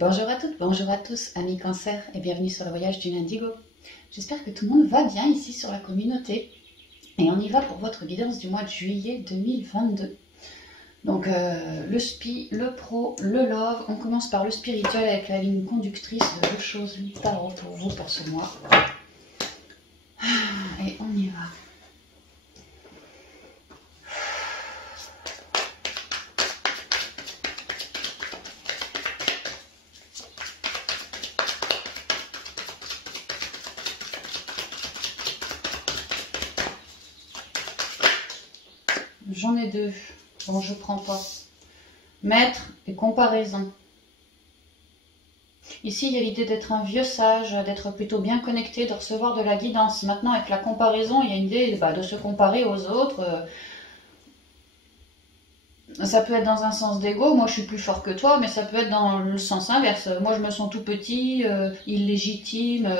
Bonjour à toutes, bonjour à tous, amis Cancer, et bienvenue sur le voyage du Indigo. J'espère que tout le monde va bien ici sur la communauté. Et on y va pour votre guidance du mois de juillet 2022. Donc le spi, le pro, le love. On commence par le spirituel avec la ligne conductrice de deux choses tarot pour vous pour ce mois. Et on y va. J'en ai deux. Bon, je prends pas. Maître et comparaison. Ici, il y a l'idée d'être un vieux sage, d'être plutôt bien connecté, de recevoir de la guidance. Maintenant, avec la comparaison, il y a une idée de se comparer aux autres. Ça peut être dans un sens d'ego, moi je suis plus fort que toi, mais ça peut être dans le sens inverse. Moi je me sens tout petit, illégitime,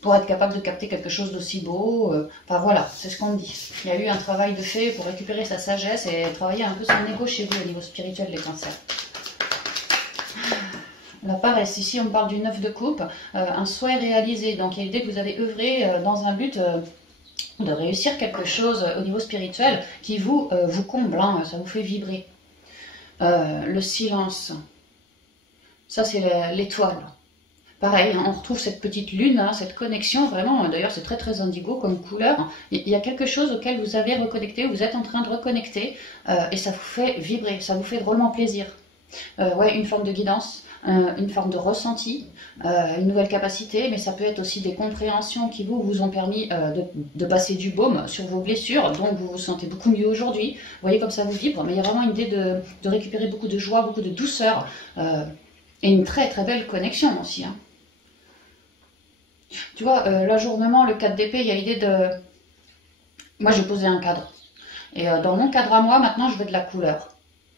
pour être capable de capter quelque chose d'aussi beau. Enfin voilà, c'est ce qu'on me dit. Il y a eu un travail de fait pour récupérer sa sagesse et travailler un peu son ego chez vous au niveau spirituel des cancers. La paresse, ici on parle du 9 de coupe, un souhait réalisé. Donc il y a l'idée que vous avez œuvré dans un but de réussir quelque chose au niveau spirituel qui vous comble, hein, ça vous fait vibrer. Le silence, ça c'est l'étoile. Pareil, hein, on retrouve cette petite lune, hein, cette connexion, vraiment, d'ailleurs c'est très très indigo comme couleur. Il y a quelque chose auquel vous avez reconnecté, vous êtes en train de reconnecter, et ça vous fait vibrer, ça vous fait drôlement plaisir. Ouais, une forme de guidance, une forme de ressenti, une nouvelle capacité, mais ça peut être aussi des compréhensions qui vous ont permis de passer du baume sur vos blessures, donc vous vous sentez beaucoup mieux aujourd'hui. Vous voyez comme ça vous vibre, mais il y a vraiment une idée de récupérer beaucoup de joie, beaucoup de douceur, et une très très belle connexion aussi. Hein. Tu vois, l'ajournement, le 4 d'épée, il y a l'idée de... Moi, j'ai posé un cadre. Et dans mon cadre à moi, maintenant, je veux de la couleur.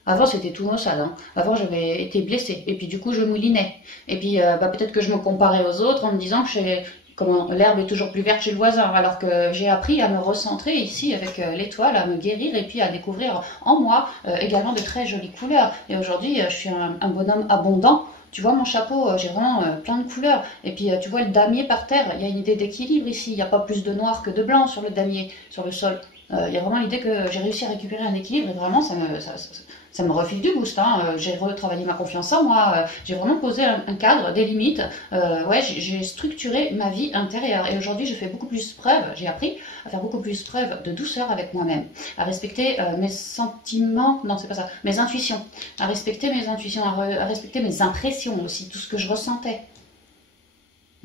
Avant, c'était tout maussade. Hein. Avant, j'avais été blessée. Et puis, du coup, je moulinais. Et puis, peut-être que je me comparais aux autres en me disant que l'herbe est toujours plus verte chez le voisin. Alors que j'ai appris à me recentrer ici avec l'étoile, à me guérir et puis à découvrir en moi également de très jolies couleurs. Et aujourd'hui, je suis un bonhomme abondant. Tu vois mon chapeau, j'ai vraiment plein de couleurs. Et puis tu vois le damier par terre, il y a une idée d'équilibre ici. Il n'y a pas plus de noir que de blanc sur le damier, sur le sol. Il y a vraiment l'idée que j'ai réussi à récupérer un équilibre et vraiment ça me refile du boost. Hein. J'ai retravaillé ma confiance en moi, j'ai vraiment posé un cadre, des limites. Ouais, j'ai structuré ma vie intérieure. Et aujourd'hui, je fais beaucoup plus preuve, j'ai appris à faire beaucoup plus preuve de douceur avec moi-même, à respecter mes sentiments, non c'est pas ça, mes intuitions, à respecter mes intuitions, à respecter mes impressions aussi, tout ce que je ressentais.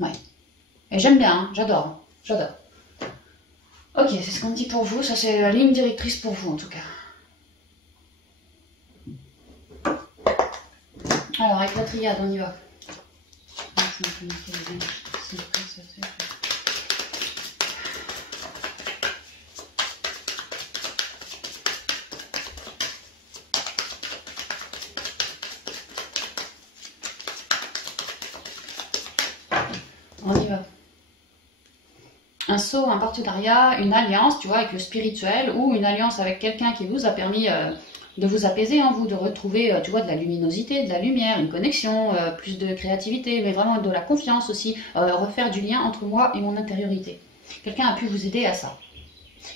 Ouais. Et j'aime bien, hein, j'adore, hein, j'adore. Ok, c'est ce qu'on dit pour vous, ça c'est la ligne directrice pour vous en tout cas. Alors avec la triade, on y va. On y va. Un saut, un partenariat, une alliance, tu vois, avec le spirituel, ou une alliance avec quelqu'un qui vous a permis de vous apaiser en vous, de retrouver, tu vois, de la luminosité, de la lumière, une connexion, plus de créativité, mais vraiment de la confiance aussi, refaire du lien entre moi et mon intériorité. Quelqu'un a pu vous aider à ça.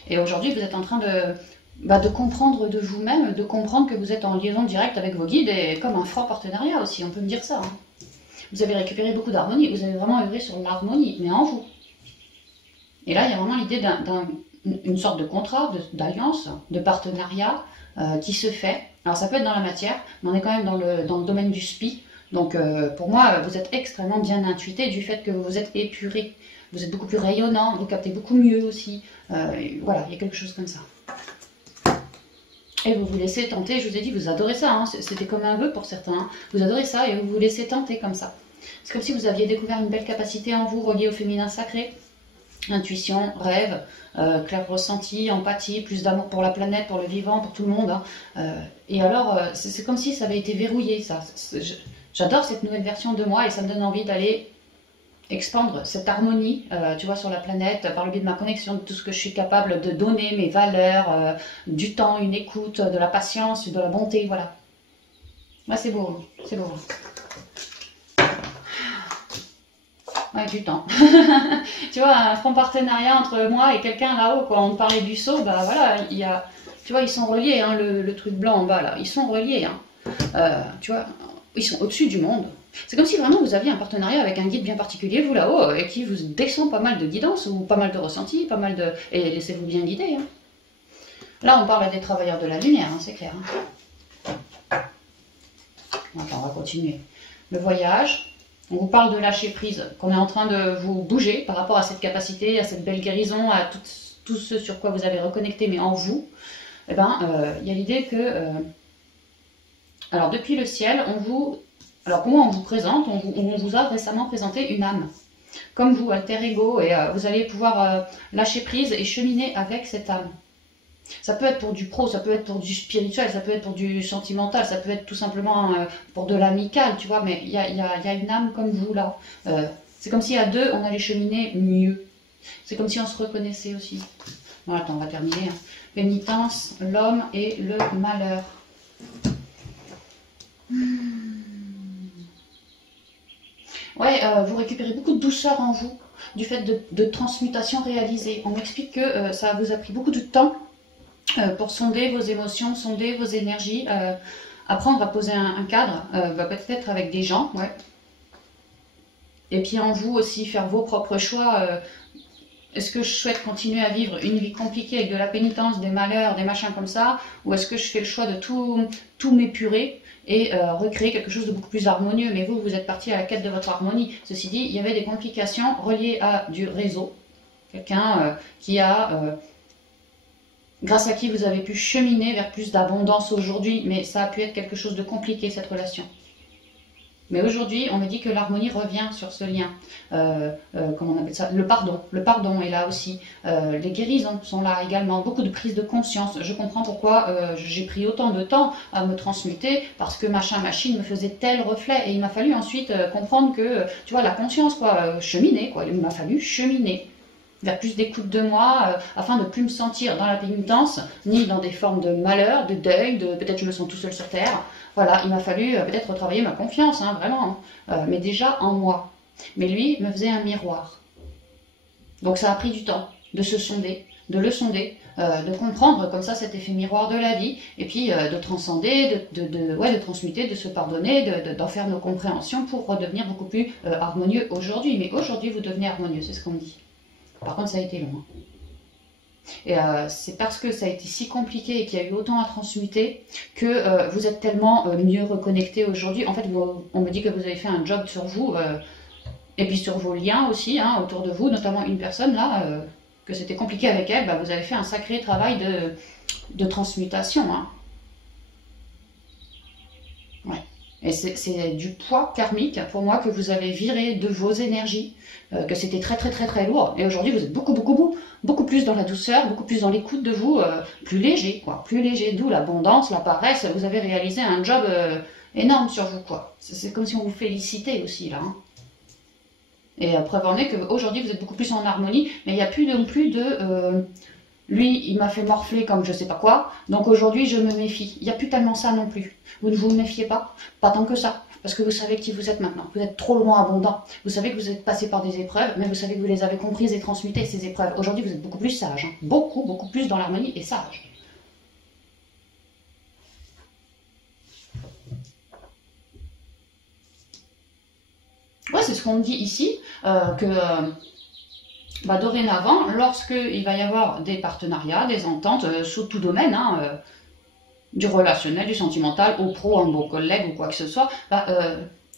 Et aujourd'hui, vous êtes en train de comprendre de vous-même, de comprendre que vous êtes en liaison directe avec vos guides, et comme un fort partenariat aussi, on peut me dire ça. Hein. Vous avez récupéré beaucoup d'harmonie, vous avez vraiment œuvré sur l'harmonie, mais en vous. Et là, il y a vraiment l'idée d'une sorte de contrat, d'alliance, de partenariat qui se fait. Alors ça peut être dans la matière, mais on est quand même dans le domaine du spi. Donc pour moi, vous êtes extrêmement bien intuité du fait que vous êtes épuré. Vous êtes beaucoup plus rayonnant, vous captez beaucoup mieux aussi. Voilà, il y a quelque chose comme ça. Et vous vous laissez tenter, je vous ai dit, vous adorez ça, hein, c'était comme un vœu pour certains. Hein. Vous adorez ça et vous vous laissez tenter comme ça. C'est comme si vous aviez découvert une belle capacité en vous reliée au féminin sacré. Intuition, rêve, clair ressenti, empathie, plus d'amour pour la planète, pour le vivant, pour tout le monde. Hein. Et alors, c'est comme si ça avait été verrouillé, ça. J'adore cette nouvelle version de moi et ça me donne envie d'aller expandre cette harmonie, tu vois, sur la planète, par le biais de ma connexion, de tout ce que je suis capable de donner, mes valeurs, du temps, une écoute, de la patience, de la bonté, voilà. Ouais, c'est beau, c'est beau. Ouais, du temps. Tu vois, un franc partenariat entre moi et quelqu'un là-haut, quoi. On parlait du saut, bah voilà, il y a... Tu vois, ils sont reliés, hein, le truc blanc en bas, là. Ils sont reliés, hein. Tu vois, ils sont au-dessus du monde. C'est comme si vraiment vous aviez un partenariat avec un guide bien particulier, vous là-haut, et qui vous descend pas mal de guidance, ou pas mal de ressentis, pas mal de... Et laissez-vous bien guider, hein. Là, on parle des travailleurs de la lumière, hein, c'est clair. Hein. Attends, on va continuer. Le voyage, on vous parle de lâcher prise, qu'on est en train de vous bouger par rapport à cette capacité, à cette belle guérison, à tout ce sur quoi vous avez reconnecté, mais en vous. Eh ben, y a l'idée que... alors, depuis le ciel, on vous... Alors, comment on vous présente? On vous a récemment présenté une âme. Comme vous, alter ego, et vous allez pouvoir lâcher prise et cheminer avec cette âme. Ça peut être pour du pro, ça peut être pour du spirituel, ça peut être pour du sentimental, ça peut être tout simplement pour de l'amical, tu vois, mais il y a une âme comme vous là. C'est comme si à deux, on allait cheminer mieux. C'est comme si on se reconnaissait aussi. Bon, attends, on va terminer. Hein. Pénitence, l'homme et le malheur. Ouais, vous récupérez beaucoup de douceur en vous, du fait de transmutation réalisée. On m'explique que ça vous a pris beaucoup de temps pour sonder vos émotions, sonder vos énergies, apprendre à poser un cadre, peut-être avec des gens, ouais. Et puis en vous aussi, faire vos propres choix. Est-ce que je souhaite continuer à vivre une vie compliquée avec de la pénitence, des malheurs, des machins comme ça, ou est-ce que je fais le choix de tout m'épurer et recréer quelque chose de beaucoup plus harmonieux? Mais vous, vous êtes parti à la quête de votre harmonie. Ceci dit, il y avait des complications reliées à du réseau. Quelqu'un qui a... grâce à qui vous avez pu cheminer vers plus d'abondance aujourd'hui, mais ça a pu être quelque chose de compliqué, cette relation. Mais aujourd'hui, on me dit que l'harmonie revient sur ce lien. Comment on appelle ça? Le pardon. Le pardon est là aussi. Les guérisons sont là également. Beaucoup de prise de conscience. Je comprends pourquoi j'ai pris autant de temps à me transmuter, parce que machin machine me faisait tel reflet. Et il m'a fallu ensuite comprendre que, tu vois, la conscience, quoi, cheminer, quoi. Il m'a fallu cheminer vers plus d'écoute de moi, afin de ne plus me sentir dans la pénitence, ni dans des formes de malheur, de deuil, de peut-être je me sens tout seul sur terre. Voilà, il m'a fallu peut-être retravailler ma confiance, hein, vraiment, hein, mais déjà en moi. Mais lui me faisait un miroir. Donc ça a pris du temps de se sonder, de le sonder, de comprendre comme ça cet effet miroir de la vie, et puis de transcender, de transmuter, de se pardonner, d'en faire nos compréhensions pour redevenir beaucoup plus harmonieux aujourd'hui. Mais aujourd'hui, vous devenez harmonieux, c'est ce qu'on dit. Par contre, ça a été long. Hein. Et c'est parce que ça a été si compliqué et qu'il y a eu autant à transmuter que vous êtes tellement mieux reconnecté aujourd'hui. En fait, on me dit que vous avez fait un job sur vous et puis sur vos liens aussi, hein, autour de vous, notamment une personne là, que c'était compliqué avec elle, bah, vous avez fait un sacré travail de transmutation. Hein. Ouais. Et c'est du poids karmique pour moi que vous avez viré de vos énergies, que c'était très très très très lourd. Et aujourd'hui vous êtes beaucoup plus dans la douceur, beaucoup plus dans l'écoute de vous, plus léger, quoi, plus léger. D'où l'abondance, la paresse. Vous avez réalisé un job énorme sur vous, quoi. C'est comme si on vous félicitait aussi là. Hein. Et preuve en est qu'aujourd'hui vous êtes beaucoup plus en harmonie, mais il n'y a plus non plus de lui, il m'a fait morfler comme je sais pas quoi, donc aujourd'hui je me méfie. Il n'y a plus tellement ça non plus. Vous ne vous méfiez pas tant que ça, parce que vous savez qui vous êtes maintenant. Vous êtes trop loin abondant. Vous savez que vous êtes passé par des épreuves, mais vous savez que vous les avez comprises et transmutées, ces épreuves. Aujourd'hui, vous êtes beaucoup plus sage, hein. Beaucoup plus dans l'harmonie et sage. Ouais, c'est ce qu'on me dit ici, que... bah, dorénavant, lorsqu'il va y avoir des partenariats, des ententes, sous tout domaine, hein, du relationnel, du sentimental, au pro, un bon collègue ou quoi que ce soit, bah,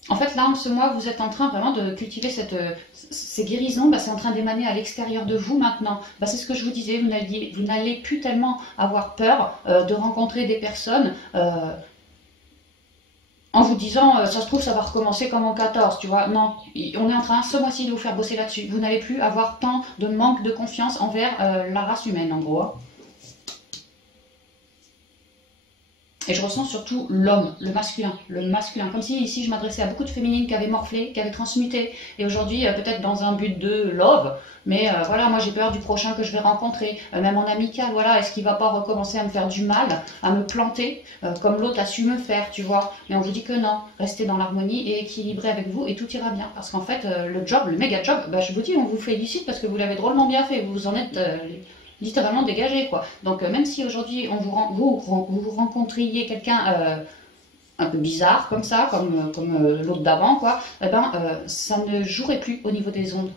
en fait là en ce mois vous êtes en train vraiment de cultiver ces guérisons, bah, c'est en train d'émaner à l'extérieur de vous maintenant. Bah, c'est ce que je vous disais, vous n'allez plus tellement avoir peur de rencontrer des personnes en vous disant ça se trouve ça va recommencer comme en 14, tu vois. Non, on est en train ce mois-ci de vous faire bosser là-dessus. Vous n'allez plus avoir tant de manque de confiance envers la race humaine en gros. Et je ressens surtout l'homme, le masculin. Comme si ici je m'adressais à beaucoup de féminines qui avaient morflé, qui avaient transmuté. Et aujourd'hui, peut-être dans un but de love, mais voilà, moi j'ai peur du prochain que je vais rencontrer, même en amical, voilà, est-ce qu'il va pas recommencer à me faire du mal, à me planter, comme l'autre a su me faire, tu vois. Mais on vous dit que non, restez dans l'harmonie et équilibré avec vous et tout ira bien. Parce qu'en fait, le job, le méga job, bah, je vous dis, on vous félicite parce que vous l'avez drôlement bien fait, vous en êtes... littéralement dégagé quoi. Donc même si aujourd'hui on vous rencontriez quelqu'un un peu bizarre comme ça, comme l'autre d'avant quoi, eh ben ça ne jouerait plus au niveau des ondes.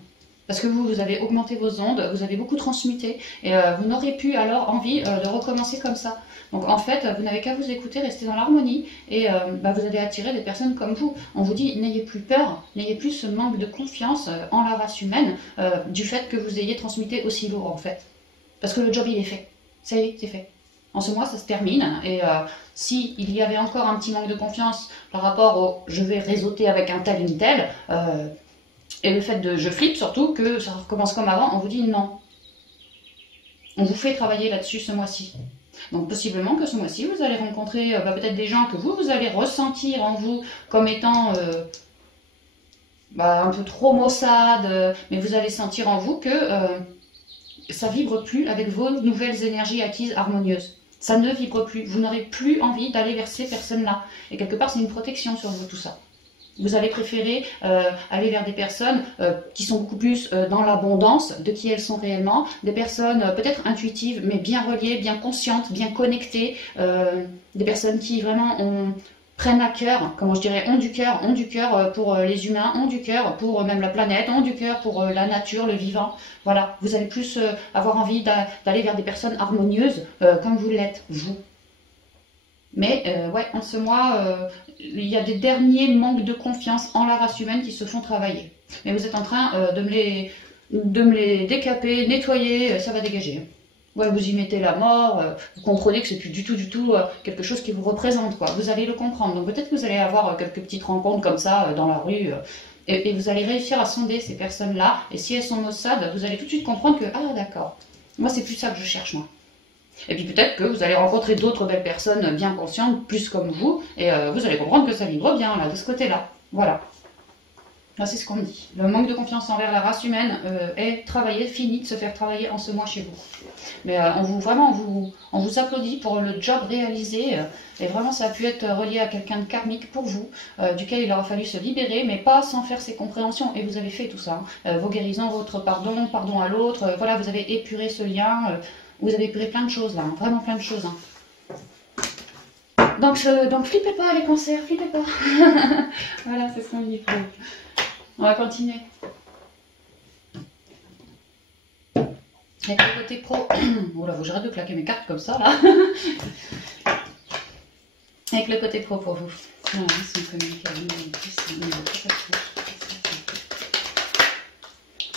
Parce que vous avez augmenté vos ondes, vous avez beaucoup transmuté et vous n'aurez plus alors envie de recommencer comme ça. Donc en fait, vous n'avez qu'à vous écouter, rester dans l'harmonie et vous allez attirer des personnes comme vous. On vous dit, n'ayez plus peur, n'ayez plus ce manque de confiance en la race humaine du fait que vous ayez transmuté aussi lourd en fait. Parce que le job, il est fait. Ça y est, c'est fait. En ce mois, ça se termine. Et si il y avait encore un petit manque de confiance par rapport au je vais réseauter avec un tel, une telle, et le fait de je flippe surtout, que ça recommence comme avant, on vous dit non. On vous fait travailler là-dessus ce mois-ci. Donc possiblement que ce mois-ci, vous allez rencontrer peut-être des gens que vous allez ressentir en vous comme étant... un peu trop maussade, mais vous allez sentir en vous que... ça vibre plus avec vos nouvelles énergies acquises harmonieuses. Ça ne vibre plus. Vous n'aurez plus envie d'aller vers ces personnes-là. Et quelque part, c'est une protection sur vous, tout ça. Vous allez préférer aller vers des personnes qui sont beaucoup plus dans l'abondance de qui elles sont réellement. Des personnes peut-être intuitives, mais bien reliées, bien conscientes, bien connectées. Des personnes qui vraiment prennent à cœur, comment je dirais, ont du cœur pour les humains, ont du cœur pour même la planète, ont du cœur pour la nature, le vivant. Voilà, vous allez plus avoir envie d'aller vers des personnes harmonieuses comme vous l'êtes, vous. Mais ouais, en ce mois, il y a des derniers manques de confiance en la race humaine qui se font travailler. Mais vous êtes en train de me les décaper, nettoyer, ça va dégager. Ouais, vous y mettez la mort, vous comprenez que c'est plus du tout quelque chose qui vous représente, quoi. Vous allez le comprendre. Donc peut-être que vous allez avoir quelques petites rencontres comme ça dans la rue, et vous allez réussir à sonder ces personnes-là. Et si elles sont maussades, vous allez tout de suite comprendre que, ah d'accord, moi c'est plus ça que je cherche, moi. Et puis peut-être que vous allez rencontrer d'autres belles personnes bien conscientes, plus comme vous, et vous allez comprendre que ça vibre bien, là, de ce côté-là. Voilà. Là, c'est ce qu'on dit. Le manque de confiance envers la race humaine est travaillé, fini de se faire travailler en ce mois chez vous. Mais on vous applaudit pour le job réalisé. Et vraiment, ça a pu être relié à quelqu'un de karmique pour vous, duquel il aura fallu se libérer, mais pas sans faire ses compréhensions. Et vous avez fait tout ça. Vos guérisons, votre pardon à l'autre. Voilà, vous avez épuré ce lien. Vous avez épuré plein de choses là, hein, vraiment plein de choses. Hein. Donc flippez pas les cancers, flippez pas. Voilà, c'est ce qu'on dit. On va continuer. Avec le côté pro. Oh là, faut que j'arrête de claquer mes cartes comme ça là. Avec le côté pro pour vous.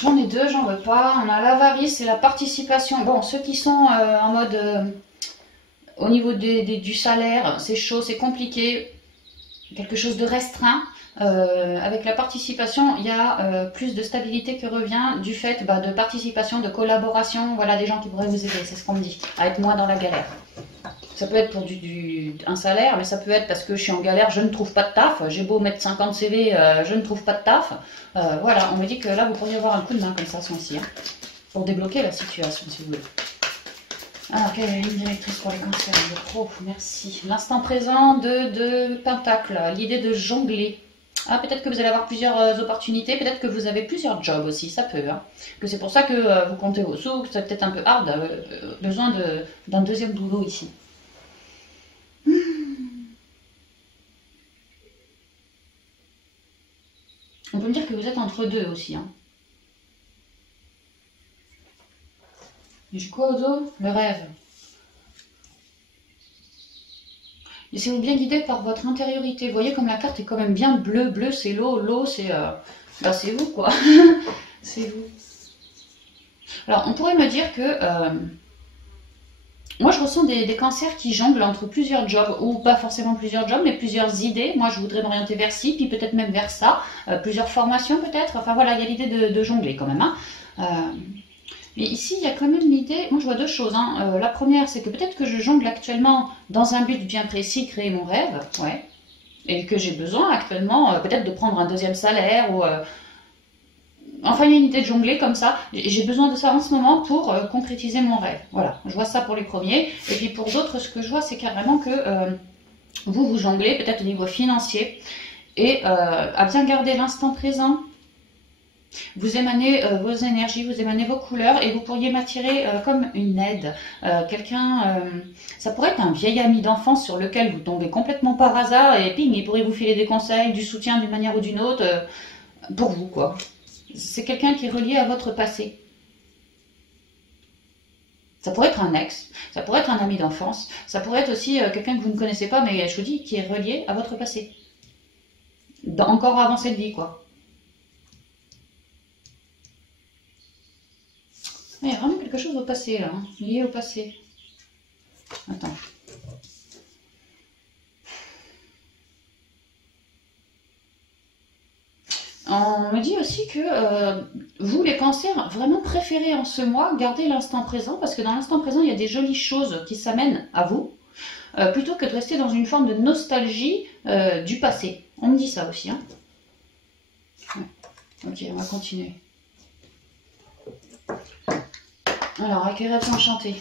J'en ai deux, j'en veux pas. On a l'avarice et la participation. Bon, ceux qui sont en mode au niveau du salaire, c'est chaud, c'est compliqué. Quelque chose de restreint. Avec la participation, il y a plus de stabilité qui revient du fait de participation, de collaboration. Voilà, des gens qui pourraient vous aider, c'est ce qu'on me dit, à être moins dans la galère. Ça peut être pour un salaire, mais ça peut être parce que je suis en galère, je ne trouve pas de taf. J'ai beau mettre 50 CV, je ne trouve pas de taf. Voilà, on me dit que là, vous pourriez avoir un coup de main comme ça, ce mois-ci, hein, pour débloquer la situation, si vous voulez. Alors, quelle est la ligne directrice pour les cancers? Le pro, merci. L'instant présent de Pentacle, l'idée de jongler. Ah, peut-être que vous allez avoir plusieurs opportunités, peut-être que vous avez plusieurs jobs aussi, ça peut. Hein. Que c'est pour ça que vous comptez vos sous, que c'est peut-être un peu hard, besoin d'un deuxième boulot ici. On peut me dire que vous êtes entre deux aussi. Hein. Et j'ai quoi au dos? Le rêve. Laissez-vous bien guider par votre intériorité. Vous voyez comme la carte est quand même bien bleue. Bleu, c'est l'eau. L'eau, c'est c'est vous, quoi. C'est vous. Alors, on pourrait me dire que... moi, je ressens des cancers qui jonglent entre plusieurs jobs, ou pas forcément plusieurs jobs, mais plusieurs idées. Moi, je voudrais m'orienter vers ci, puis peut-être même vers ça. Plusieurs formations, peut-être. Enfin, voilà, il y a l'idée de jongler, quand même. Hein. Mais ici, il y a quand même l'idée, moi je vois deux choses, hein. La première, c'est que peut-être que je jongle actuellement dans un but bien précis, créer mon rêve, ouais, et que j'ai besoin actuellement peut-être de prendre un deuxième salaire ou enfin, il y a une idée de jongler comme ça. J'ai besoin de ça en ce moment pour concrétiser mon rêve. Voilà, je vois ça pour les premiers. Et puis pour d'autres, ce que je vois, c'est carrément que vous jonglez, peut-être au niveau financier, et à bien garder l'instant présent. Vous émanez vos énergies, vous émanez vos couleurs, et vous pourriez m'attirer comme une aide. Quelqu'un, ça pourrait être un vieil ami d'enfance sur lequel vous tombez complètement par hasard, et ping, il pourrait vous filer des conseils, du soutien d'une manière ou d'une autre, pour vous, quoi. C'est quelqu'un qui est relié à votre passé. Ça pourrait être un ex, ça pourrait être un ami d'enfance, ça pourrait être aussi quelqu'un que vous ne connaissez pas, mais je vous dis, qui est relié à votre passé. Encore avant cette vie, quoi. Il y a vraiment quelque chose au passé, là, hein, lié au passé. Attends. On me dit aussi que vous, les cancers, vraiment préférez en ce mois garder l'instant présent, parce que dans l'instant présent, il y a des jolies choses qui s'amènent à vous, plutôt que de rester dans une forme de nostalgie du passé. On me dit ça aussi. Hein. Ouais. Ok, on va continuer. Alors, avec les rêves enchantés.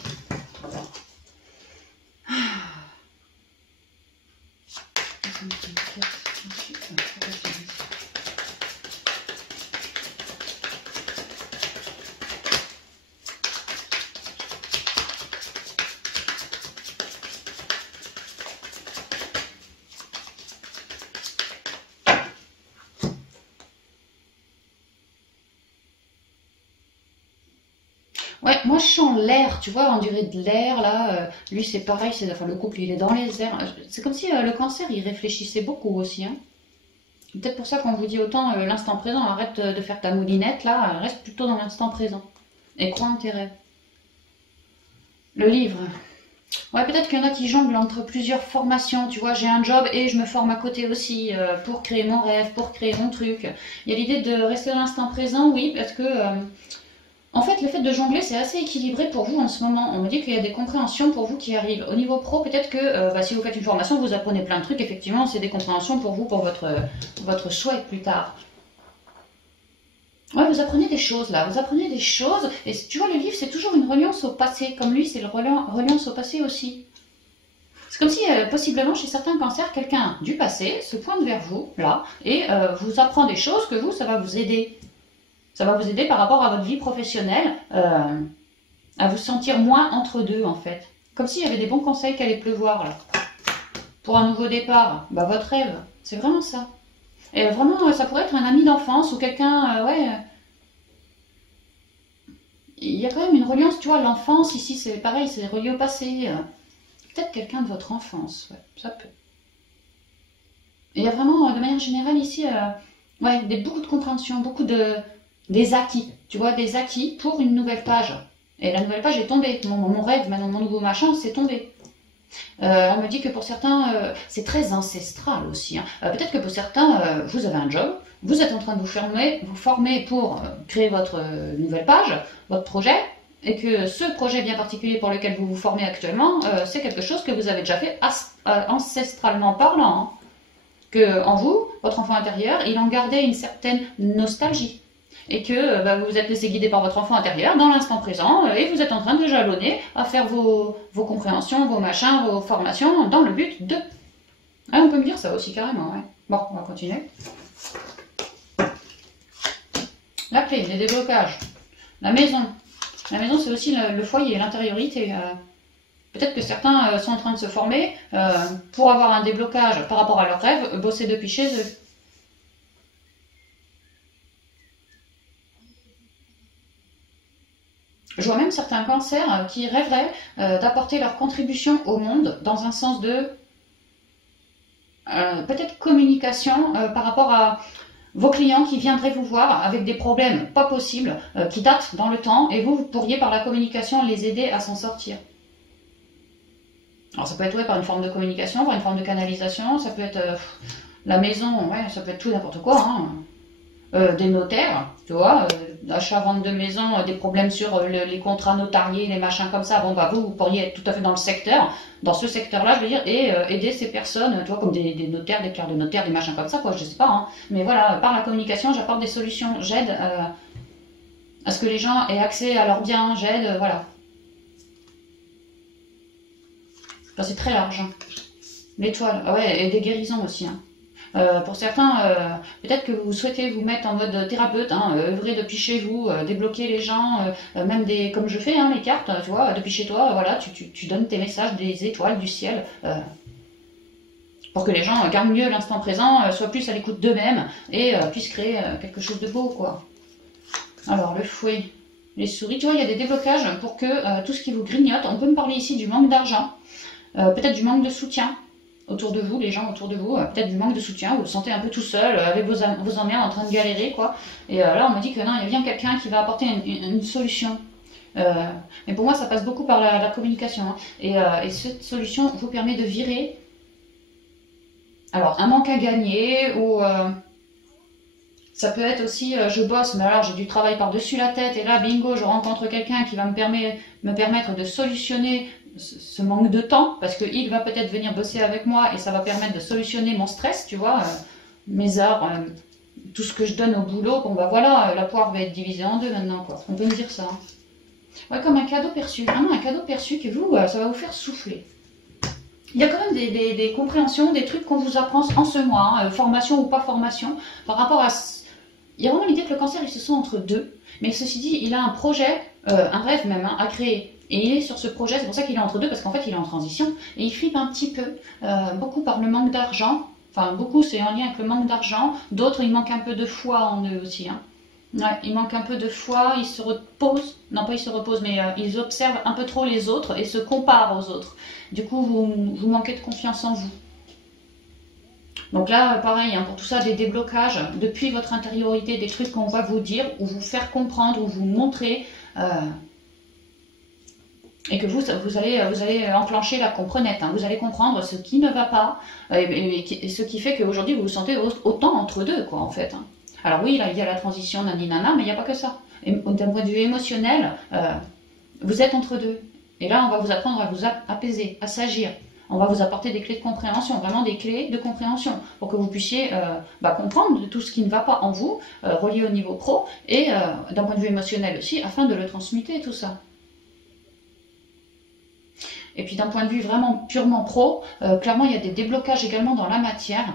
Ouais, moi je sens l'air, tu vois, on dirait de l'air là. Lui c'est pareil, enfin le couple il est dans les airs. C'est comme si le cancer il réfléchissait beaucoup aussi. Hein. Peut-être pour ça qu'on vous dit autant l'instant présent, arrête de faire ta moulinette là, reste plutôt dans l'instant présent. Et crois en tes rêves. Le livre. Ouais, peut-être qu'il y en a qui jonglent entre plusieurs formations, tu vois, j'ai un job et je me forme à côté aussi pour créer mon rêve, pour créer mon truc. Il y a l'idée de rester dans l'instant présent, oui, parce que en fait, le fait de jongler, c'est assez équilibré pour vous en ce moment. On me dit qu'il y a des compréhensions pour vous qui arrivent. Au niveau pro, peut-être que si vous faites une formation, vous apprenez plein de trucs. Effectivement, c'est des compréhensions pour vous, pour votre souhait plus tard. Ouais, vous apprenez des choses là, vous apprenez des choses. Et tu vois, le livre, c'est toujours une reliance au passé. Comme lui, c'est le reliance au passé aussi. C'est comme si, possiblement, chez certains cancers, quelqu'un du passé se pointe vers vous, là, et vous apprend des choses que vous, ça va vous aider. Ça va vous aider par rapport à votre vie professionnelle à vous sentir moins entre deux en fait. Comme s'il y avait des bons conseils qui allaient pleuvoir là. Pour un nouveau départ, bah votre rêve, c'est vraiment ça. Et vraiment, ça pourrait être un ami d'enfance ou quelqu'un, ouais. Il y a quand même une reliance, tu vois, l'enfance ici c'est pareil, c'est relié au passé. Peut-être quelqu'un de votre enfance, ouais, ça peut. Et il y a vraiment, de manière générale ici, ouais, beaucoup de compréhension, des acquis, tu vois, des acquis pour une nouvelle page. Et la nouvelle page est tombée. Mon rêve, maintenant mon nouveau machin, c'est tombé. On me dit que pour certains, c'est très ancestral aussi. Hein. Peut-être que pour certains, vous avez un job, vous êtes en train de vous former pour créer votre nouvelle page, votre projet, et que ce projet bien particulier pour lequel vous vous formez actuellement, c'est quelque chose que vous avez déjà fait ancestralement parlant. Hein. Que en vous, votre enfant intérieur, il en gardait une certaine nostalgie. Et que vous vous êtes laissé guider par votre enfant intérieur dans l'instant présent et vous êtes en train de jalonner à faire vos compréhensions, vos machins, vos formations dans le but de... Ah, on peut me dire ça aussi carrément, ouais. Bon, on va continuer. La clé, les déblocages. La maison. La maison, c'est aussi le foyer, l'intériorité. Peut-être que certains sont en train de se former pour avoir un déblocage par rapport à leurs rêves, bosser depuis chez eux. Je vois même certains cancers qui rêveraient d'apporter leur contribution au monde dans un sens de peut-être communication par rapport à vos clients qui viendraient vous voir avec des problèmes pas possibles, qui datent dans le temps, et vous pourriez par la communication les aider à s'en sortir. Alors ça peut être ouais, par une forme de communication, par une forme de canalisation, ça peut être la maison, ouais, ça peut être tout n'importe quoi. Hein. des notaires, tu vois, achat, vente de maison, des problèmes sur les contrats notariés, les machins comme ça. Bon, bah vous pourriez être tout à fait dans le secteur, dans ce secteur-là, je veux dire, et aider ces personnes, tu vois, comme des notaires, des clercs de notaire, des machins comme ça, quoi, je sais pas, hein. Mais voilà, par la communication, j'apporte des solutions, j'aide à ce que les gens aient accès à leurs biens, j'aide, voilà. Enfin, c'est très large, hein. L'étoile, ah ouais, et des guérisons aussi, hein. Pour certains, peut-être que vous souhaitez vous mettre en mode thérapeute, hein, œuvrer depuis chez vous, débloquer les gens, même des, comme je fais, hein, les cartes, tu vois, depuis chez toi, voilà, tu donnes tes messages des étoiles, du ciel, pour que les gens gardent mieux l'instant présent, soient plus à l'écoute d'eux-mêmes et puissent créer quelque chose de beau, quoi. Alors, le fouet, les souris, tu vois, il y a des déblocages pour que tout ce qui vous grignote, on peut me parler ici du manque d'argent, peut-être du manque de soutien, autour de vous, les gens autour de vous, peut-être du manque de soutien, vous vous sentez un peu tout seul, avec vos emmerdes en train de galérer, quoi. Et là, on me dit que non, il y a bien quelqu'un qui va apporter une solution. Mais pour moi, ça passe beaucoup par la communication, hein. Et cette solution vous permet de virer, alors, un manque à gagner, ou ça peut être aussi, je bosse, mais alors j'ai du travail par-dessus la tête, et là, bingo, je rencontre quelqu'un qui va me permettre de solutionner ce manque de temps, parce qu'il va peut-être venir bosser avec moi et ça va permettre de solutionner mon stress, tu vois, mes heures, tout ce que je donne au boulot. Bon bah voilà, la poire va être divisée en deux maintenant, quoi. On peut me dire ça, hein. Ouais, comme un cadeau perçu, vraiment un cadeau perçu que vous, ça va vous faire souffler. Il y a quand même des compréhensions, des trucs qu'on vous apprend en ce mois, hein, formation ou pas formation, par rapport à... Il y a vraiment l'idée que le cancer, il se sent entre deux, mais ceci dit, il a un projet, un rêve même, hein, à créer. Et il est sur ce projet, c'est pour ça qu'il est entre deux, parce qu'en fait il est en transition, et il flippe un petit peu, beaucoup par le manque d'argent, enfin beaucoup c'est en lien avec le manque d'argent, d'autres il manque un peu de foi en eux aussi, hein. Ouais, il manque un peu de foi, ils se reposent, non pas ils se reposent, mais ils observent un peu trop les autres et se comparent aux autres. Du coup vous manquez de confiance en vous. Donc là, pareil, hein, pour tout ça, des déblocages depuis votre intériorité, des trucs qu'on va vous dire, ou vous faire comprendre, ou vous montrer, et que vous allez enclencher la comprenette, hein. Vous allez comprendre ce qui ne va pas, et ce qui fait qu'aujourd'hui vous vous sentez autant entre deux, quoi, en fait, hein. Alors oui, là, il y a la transition nani-nana, mais il n'y a pas que ça. D'un point de vue émotionnel, vous êtes entre deux. Et là, on va vous apprendre à vous apaiser, à s'agir. On va vous apporter des clés de compréhension, vraiment des clés de compréhension, pour que vous puissiez comprendre tout ce qui ne va pas en vous, relié au niveau pro, et d'un point de vue émotionnel aussi, afin de le transmuter, tout ça. Et puis d'un point de vue vraiment purement pro, clairement il y a des déblocages également dans la matière,